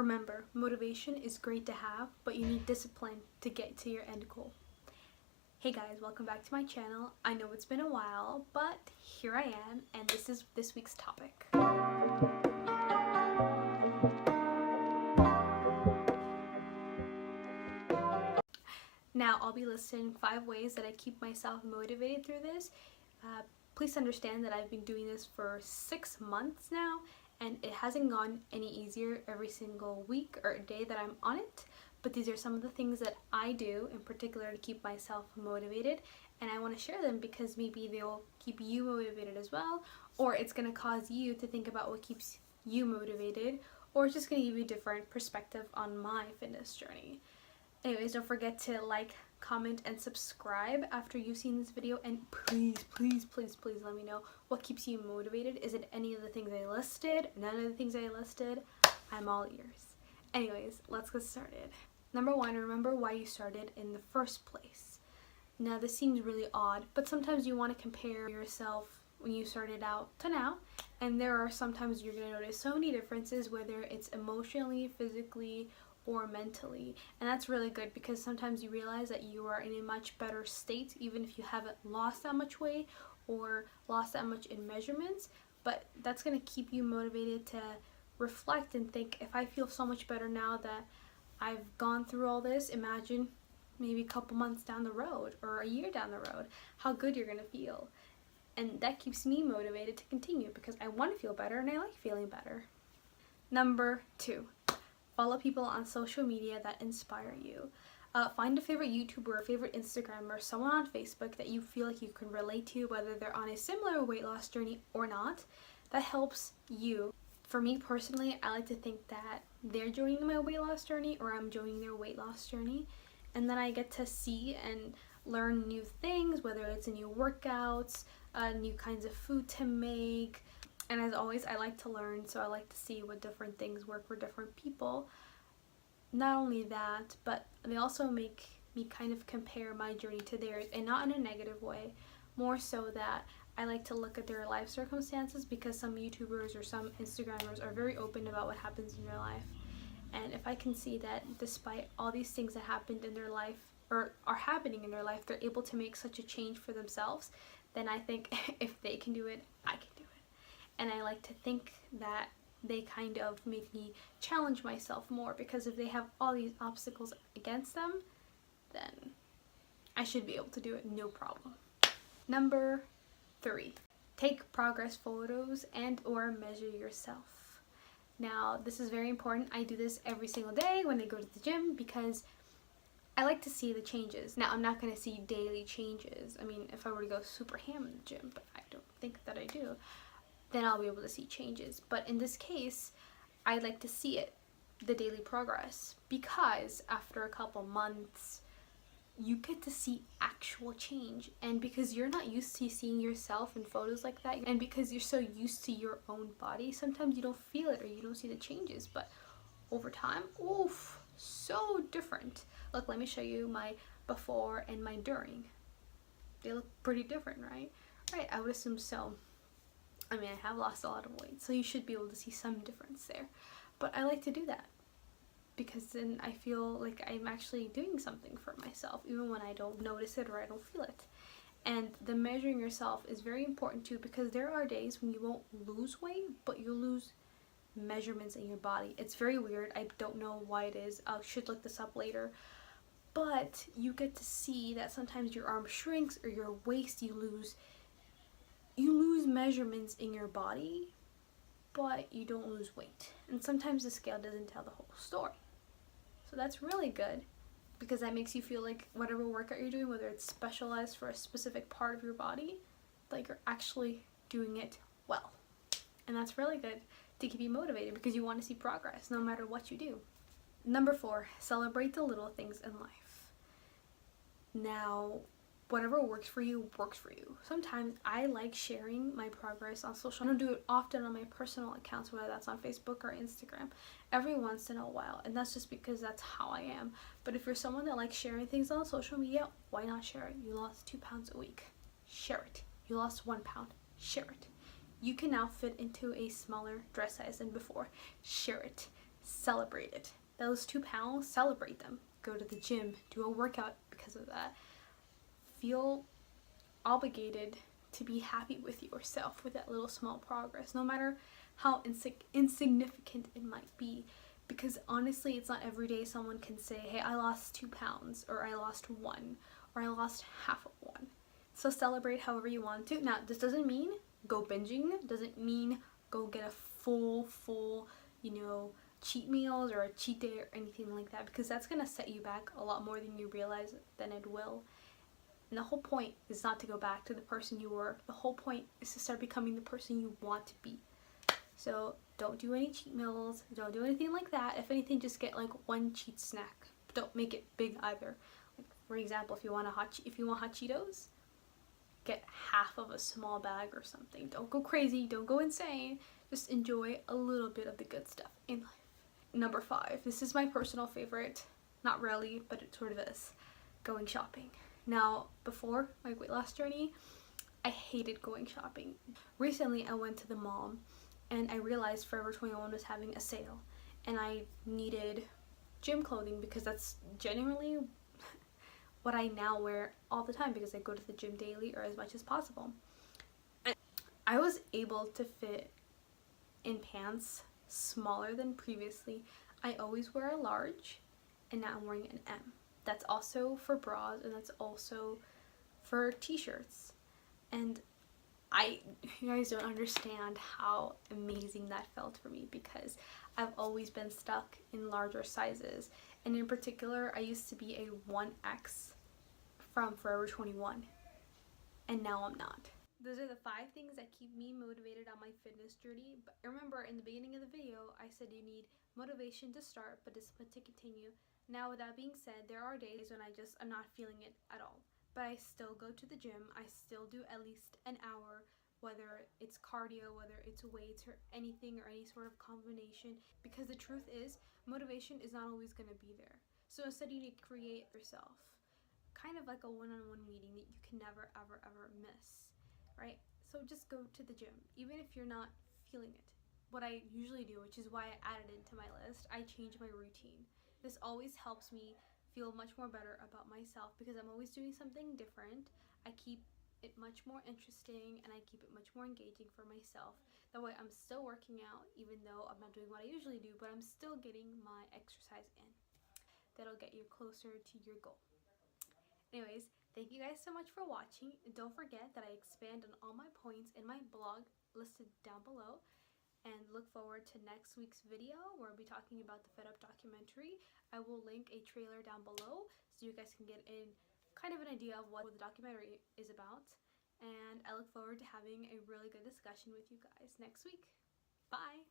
Remember, motivation is great to have, but you need discipline to get to your end goal. Hey guys, welcome back to my channel. I know it's been a while, but here I am, and this is this week's topic. Now, I'll be listing 5 ways that I keep myself motivated through this. Please understand that I've been doing this for 6 months now, and it hasn't gone any easier every single week or day that I'm on it. But these are some of the things that I do in particular to keep myself motivated, and I want to share them because maybe they'll keep you motivated as well, or it's going to cause you to think about what keeps you motivated, or it's just going to give you a different perspective on my fitness journey. Anyways, don't forget to like, comment, and subscribe after you've seen this video, and please let me know what keeps you motivated. Is it any of the things I listed? None of the things I listed? I'm all ears. Anyways, let's get started. Number 1, remember why you started in the first place. Now, this seems really odd, but sometimes you want to compare yourself when you started out to now, and there are sometimes you're going to notice so many differences, whether it's emotionally, physically, or mentally, and that's really good because sometimes you realize that you are in a much better state even if you haven't lost that much weight or lost that much in measurements. But that's going to keep you motivated to reflect and think, if I feel so much better now that I've gone through all this, imagine maybe a couple months down the road or a year down the road, how good you're going to feel. And that keeps me motivated to continue because I want to feel better and I like feeling better. Number 2, follow people on social media that inspire you. Find a favorite YouTuber, a favorite Instagrammer, someone on Facebook that you feel like you can relate to, whether they're on a similar weight loss journey or not. That helps you. For me personally, I like to think that they're joining my weight loss journey or I'm joining their weight loss journey, and then I get to see and learn new things, whether it's new workouts, new kinds of food to make. And as always, I like to learn, so I like to see what different things work for different people. Not only that, but they also make me kind of compare my journey to theirs, and not in a negative way, more so that I like to look at their life circumstances, because some YouTubers or some Instagrammers are very open about what happens in their life. And if I can see that despite all these things that happened in their life or are happening in their life, they're able to make such a change for themselves, then I think if they can do it, I can do it. And I like to think that they kind of make me challenge myself more, because if they have all these obstacles against them, then I should be able to do it no problem. Number 3, take progress photos and or measure yourself. Now, this is very important. I do this every single day when I go to the gym because I like to see the changes. Now, I'm not going to see daily changes. I mean, if I were to go super ham in the gym, but I don't think that I do, then I'll be able to see changes. But in this case, I like to see it, the daily progress, because after a couple months, you get to see actual change. And because you're not used to seeing yourself in photos like that, and because you're so used to your own body, sometimes you don't feel it or you don't see the changes. But over time, oof, so different. Look, let me show you my before and my during. They look pretty different, right? Right, I would assume so. I mean, I have lost a lot of weight, so you should be able to see some difference there. But I like to do that because then I feel like I'm actually doing something for myself, even when I don't notice it or I don't feel it. And the measuring yourself is very important too, because there are days when you won't lose weight, but you'll lose measurements in your body. It's very weird. I don't know why it is. I should look this up later. But you get to see that sometimes your arm shrinks or your waist, you lose measurements in your body, but you don't lose weight. And sometimes the scale doesn't tell the whole story. So that's really good, because that makes you feel like whatever workout you're doing, whether it's specialized for a specific part of your body, like you're actually doing it well. And that's really good to keep you motivated, because you want to see progress no matter what you do. Number 4, celebrate the little things in life. Now, whatever works for you, works for you. Sometimes I like sharing my progress on social. I don't do it often on my personal accounts, whether that's on Facebook or Instagram, every once in a while. And that's just because that's how I am. But if you're someone that likes sharing things on social media, why not share it? You lost 2 pounds a week. Share it. You lost 1 pound. Share it. You can now fit into a smaller dress size than before. Share it. celebrate it. Those 2 pounds, celebrate them. Go to the gym, do a workout because of that. Feel obligated to be happy with yourself with that little small progress, no matter how insignificant it might be. Because honestly, it's not every day someone can say, hey, I lost 2 pounds, or I lost one, or I lost half of one. So celebrate however you want to. Now, this doesn't mean go binging, doesn't mean go get a full, cheat meals or a cheat day or anything like that, because that's going to set you back a lot more than you realize than it will. And the whole point is not to go back to the person you were. The whole point is to start becoming the person you want to be. So don't do any cheat meals. Don't do anything like that. If anything, just get like one cheat snack. Don't make it big either. Like, for example, if you want hot Cheetos, get half of a small bag or something. Don't go crazy. Don't go insane. Just enjoy a little bit of the good stuff in life. Number 5. This is my personal favorite. Not really, but it sort of is. Going shopping. Now, before my weight loss journey, I hated going shopping. Recently, I went to the mall and I realized Forever 21 was having a sale, and I needed gym clothing because that's genuinely what I now wear all the time because I go to the gym daily or as much as possible. And I was able to fit in pants smaller than previously. I always wear a large, and now I'm wearing an M. That's also for bras, and that's also for t-shirts. And you guys don't understand how amazing that felt for me, because I've always been stuck in larger sizes. And in particular, I used to be a 1X from Forever 21, and now I'm not. Those are the 5 things that keep me motivated on my fitness journey. But remember, in the beginning of the video, I said you need motivation to start, but discipline to continue. Now, with that being said, there are days when I'm not feeling it at all. But I still go to the gym. I still do at least an hour, whether it's cardio, whether it's weights or anything, or any sort of combination. Because the truth is, motivation is not always going to be there. So instead, you need to create yourself. Kind of like a one-on-one meeting that you can never, ever, ever miss. Right? So just go to the gym, even if you're not feeling it. What I usually do, which is why I added it to my list, I change my routine. This always helps me feel much more better about myself because I'm always doing something different. I keep it much more interesting and I keep it much more engaging for myself. That way I'm still working out even though I'm not doing what I usually do, but I'm still getting my exercise in. That'll get you closer to your goal. Anyways, thank you guys so much for watching. Don't forget that I expand on all my points in my blog listed down below. And look forward to next week's video where I'll be talking about the Fed Up documentary. I will link a trailer down below so you guys can get in kind of an idea of what the documentary is about. And I look forward to having a really good discussion with you guys next week. Bye!